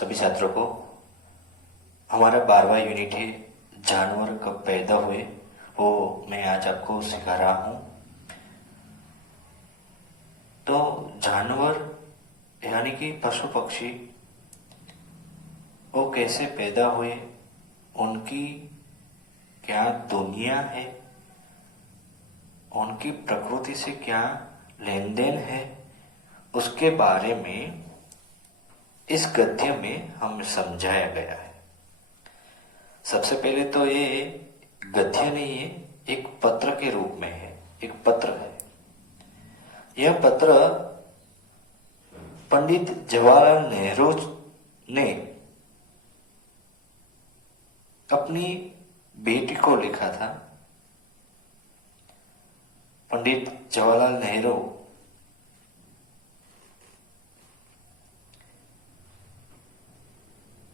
सभी छात्रों को हमारा 12वां यूनिट है जानवर कब पैदा हुए, वो मैं आज आपको सिखा रहा हूँ। तो जानवर यानी कि पशु पक्षी वो कैसे पैदा हुए, उनकी क्या दुनिया है, उनकी प्रकृति से क्या लेन देन है, उसके बारे में इस गद्य में हम समझाया गया है। सबसे पहले तो ये गद्य नहीं है, एक पत्र के रूप में है, एक पत्र है। यह पत्र पंडित जवाहरलाल नेहरू ने अपनी बेटी को लिखा था। पंडित जवाहरलाल नेहरू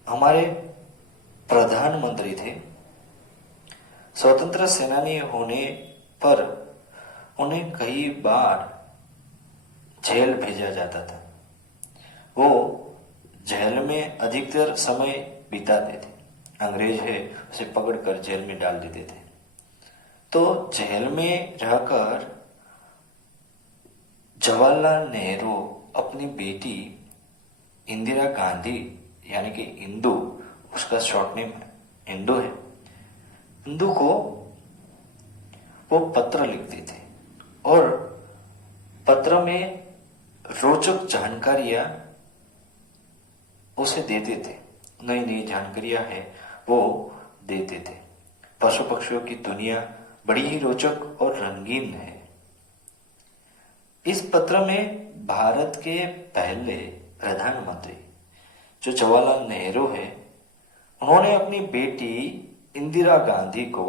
हमारे प्रधानमंत्री थे। स्वतंत्र सेनानी होने पर उन्हें कई बार जेल भेजा जाता था। वो जेल में अधिकतर समय बिताते थे। अंग्रेज है उसे पकड़कर जेल में डाल देते थे। तो जेल में रहकर जवाहरलाल नेहरू अपनी बेटी इंदिरा गांधी यानी कि इंदु, उसका शॉर्ट नेम इंदु है, इंदु को वो पत्र लिखते थे और पत्र में रोचक जानकारियां उसे देते थे। नई नई जानकारियां है वो देते थे। पशु पक्षियों की दुनिया बड़ी ही रोचक और रंगीन है। इस पत्र में भारत के पहले प्रधानमंत्री जो जवाहरलाल नेहरू है, उन्होंने अपनी बेटी इंदिरा गांधी को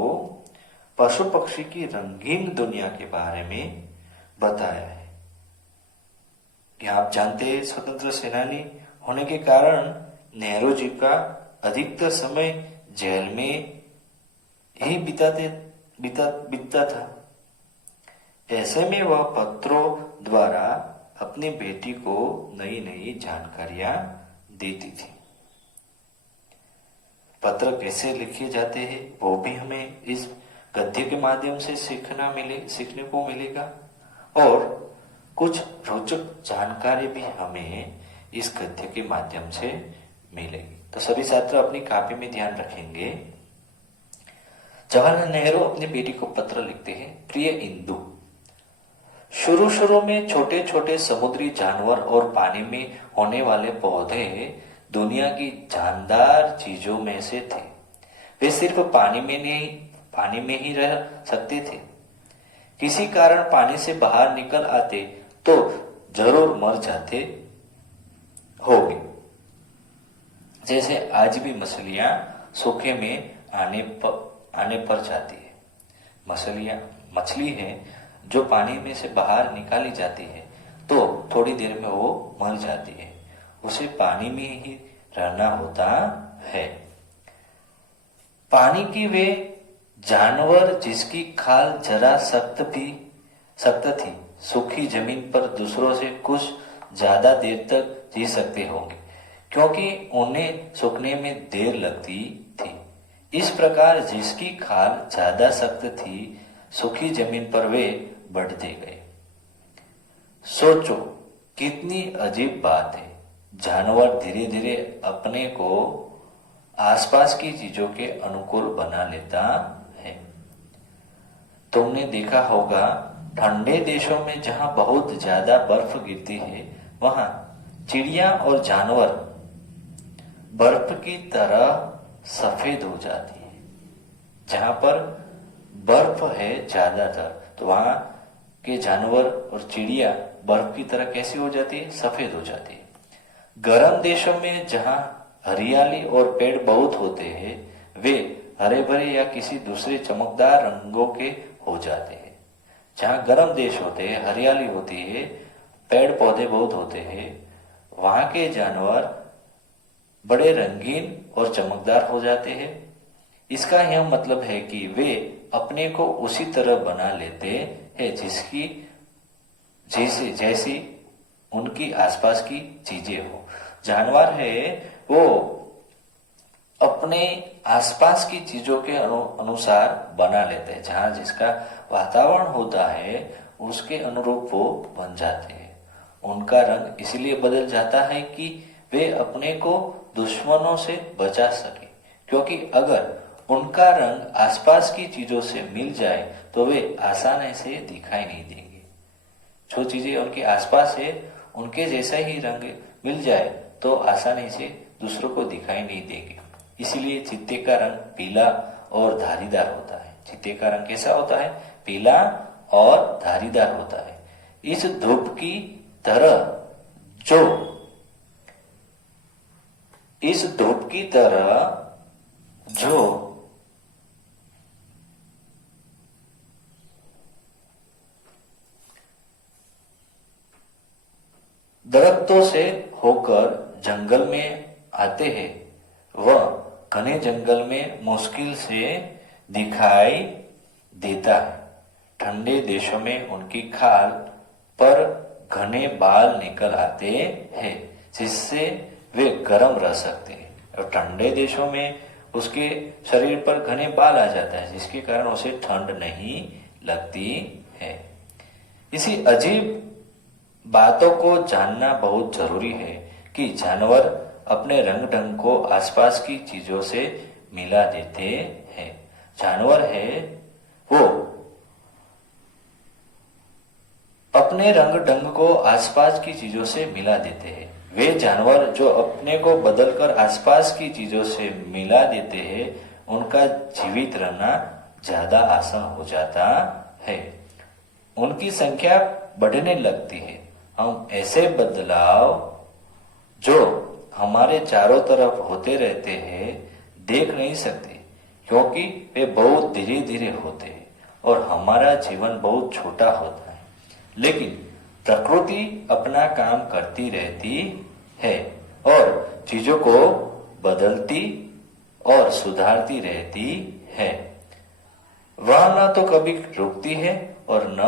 पशु पक्षी की रंगीन दुनिया के बारे में बताया है। क्या आप जानते हैं, स्वतंत्र सेनानी होने के कारण नेहरू जी का अधिकतर समय जेल में ही बीतता था। ऐसे में वह पत्रों द्वारा अपनी बेटी को नई नई जानकारियां देती थी। पत्र कैसे लिखे जाते हैं वो भी हमें इस गद्य के माध्यम से सीखने को मिलेगा और कुछ रोचक जानकारी भी हमें इस गद्य के माध्यम से मिलेगी। तो सभी छात्र अपनी कॉपी में ध्यान रखेंगे। जवाहरलाल नेहरू अपनी बेटी को पत्र लिखते हैं। प्रिय इंदु, शुरू में छोटे छोटे समुद्री जानवर और पानी में होने वाले पौधे दुनिया की जानदार चीजों में से थे। वे सिर्फ पानी में ही रह सकते थे। किसी कारण पानी से बाहर निकल आते तो जरूर मर जाते होंगे। जैसे आज भी मछलियां सूखे में आने पर जाती है। मछली है जो पानी में से बाहर निकाली जाती है तो थोड़ी देर में वो मर जाती है। उसे पानी में ही रहना होता है। पानी की वे जानवर जिसकी खाल जरा सख्त थी, सूखी जमीन पर दूसरों से कुछ ज्यादा देर तक जी सकते होंगे, क्योंकि उन्हें सूखने में देर लगती थी। इस प्रकार जिसकी खाल ज्यादा सख्त थी, सूखी जमीन पर वे बढ़ते गए। सोचो कितनी अजीब बात है। जानवर धीरे धीरे अपने को आसपास की चीजों के अनुकूल बना लेता है। तुमने देखा होगा ठंडे देशों में जहां बहुत ज्यादा बर्फ गिरती है, वहां चिड़िया और जानवर बर्फ की तरह सफेद हो जाती है। जहां पर बर्फ है ज्यादातर, तो वहां के जानवर और चिड़िया बर्फ की तरह कैसी हो जाती है? सफेद हो जाती है। गर्म देशों में जहां हरियाली और पेड़ बहुत होते हैं, वे हरे भरे या किसी दूसरे चमकदार रंगों के हो जाते हैं। जहां गर्म देश होते हैं, हरियाली होती है, पेड़ पौधे बहुत होते हैं, वहां के जानवर बड़े रंगीन और चमकदार हो जाते हैं। इसका यह मतलब है कि वे अपने को उसी तरह बना लेते हैं जैसी उनकी आसपास की चीजें हो। जानवर है वो अपने आसपास की चीजों के अनुसार बना लेते हैं। जहां जिसका वातावरण होता है उसके अनुरूप वो बन जाते हैं। उनका रंग इसलिए बदल जाता है कि वे अपने को दुश्मनों से बचा सके, क्योंकि अगर उनका रंग आसपास की चीजों से मिल जाए तो वे आसानी से दिखाई नहीं देंगे। जो चीजें उनके आसपास है उनके जैसा ही रंग मिल जाए तो आसानी से दूसरों को दिखाई नहीं देंगे। इसीलिए चित्ते का रंग पीला और धारीदार होता है। चित्ते का रंग कैसा होता है? पीला और धारीदार होता है। इस धूप की तरह जो दरख्तों से होकर जंगल में आते हैं, वह घने जंगल में मुश्किल से दिखाई देता है। ठंडे देशों में उनकी खाल पर घने बाल निकल आते हैं, जिससे वे गर्म रह सकते हैं। और ठंडे देशों में उसके शरीर पर घने बाल आ जाता है, जिसके कारण उसे ठंड नहीं लगती है। इसी अजीब बातों को जानना बहुत जरूरी है कि जानवर अपने रंग ढंग को आसपास की चीजों से मिला देते हैं। जानवर है वो अपने रंग ढंग को आसपास की चीजों से मिला देते हैं। वे जानवर जो अपने को बदलकर आसपास की चीजों से मिला देते हैं, उनका जीवित रहना ज्यादा आसान हो जाता है। उनकी संख्या बढ़ने लगती है। हम ऐसे बदलाव जो हमारे चारों तरफ होते रहते हैं देख नहीं सकते, क्योंकि वे बहुत धीरे धीरे होते हैं और हमारा जीवन बहुत छोटा होता है। लेकिन प्रकृति अपना काम करती रहती है और चीजों को बदलती और सुधारती रहती है। वह न तो कभी रुकती है और न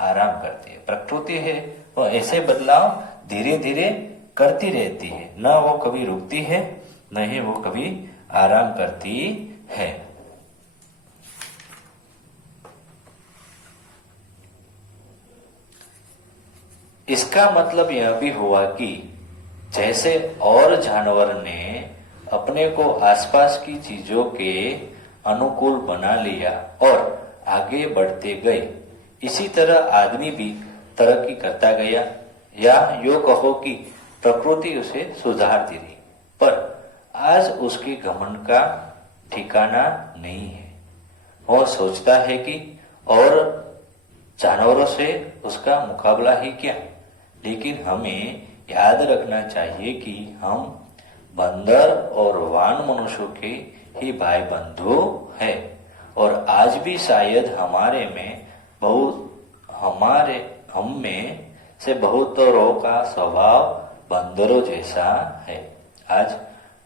आराम करती है। प्रकृति है वह ऐसे बदलाव धीरे धीरे करती रहती है, न वो कभी रुकती है न ही वो कभी आराम करती है। इसका मतलब यह भी हुआ कि जैसे और जानवर ने अपने को आसपास की चीजों के अनुकूल बना लिया और आगे बढ़ते गए, इसी तरह आदमी भी तरक्की करता गया, या यो कहो कि प्रकृति उसे सुधारती रही। पर आज उसके घमंड का ठिकाना नहीं है। वो सोचता है कि और जानवरों से उसका मुकाबला ही क्या। लेकिन हमें याद रखना चाहिए कि हम बंदर और वान मनुष्यों के ही भाई बंधु हैं, और आज भी शायद हम में से बहुतों का स्वभाव बंदरों जैसा है। आज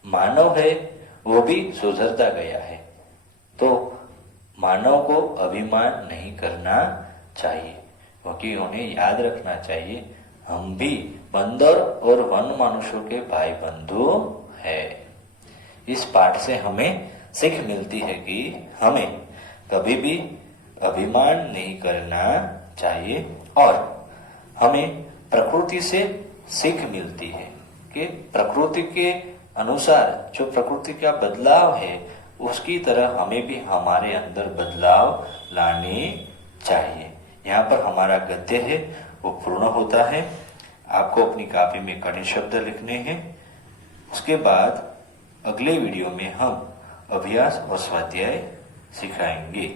मानव है वो भी सुधरता गया है, तो मानव को अभिमान नहीं करना चाहिए, क्योंकि उन्हें याद रखना चाहिए हम भी बंदर और वन मनुष्यों के भाई बंधु है। इस पाठ से हमें सीख मिलती है कि हमें कभी भी अभिमान नहीं करना चाहिए, और हमें प्रकृति से सीख मिलती है कि प्रकृति के अनुसार जो प्रकृति का बदलाव है उसकी तरह हमें भी हमारे अंदर बदलाव लाने चाहिए। यहाँ पर हमारा गद्य है वो पूर्ण होता है। आपको अपनी कॉपी में कड़े शब्द लिखने हैं। उसके बाद अगले वीडियो में हम अभ्यास और स्वाध्याय सिखाएंगे।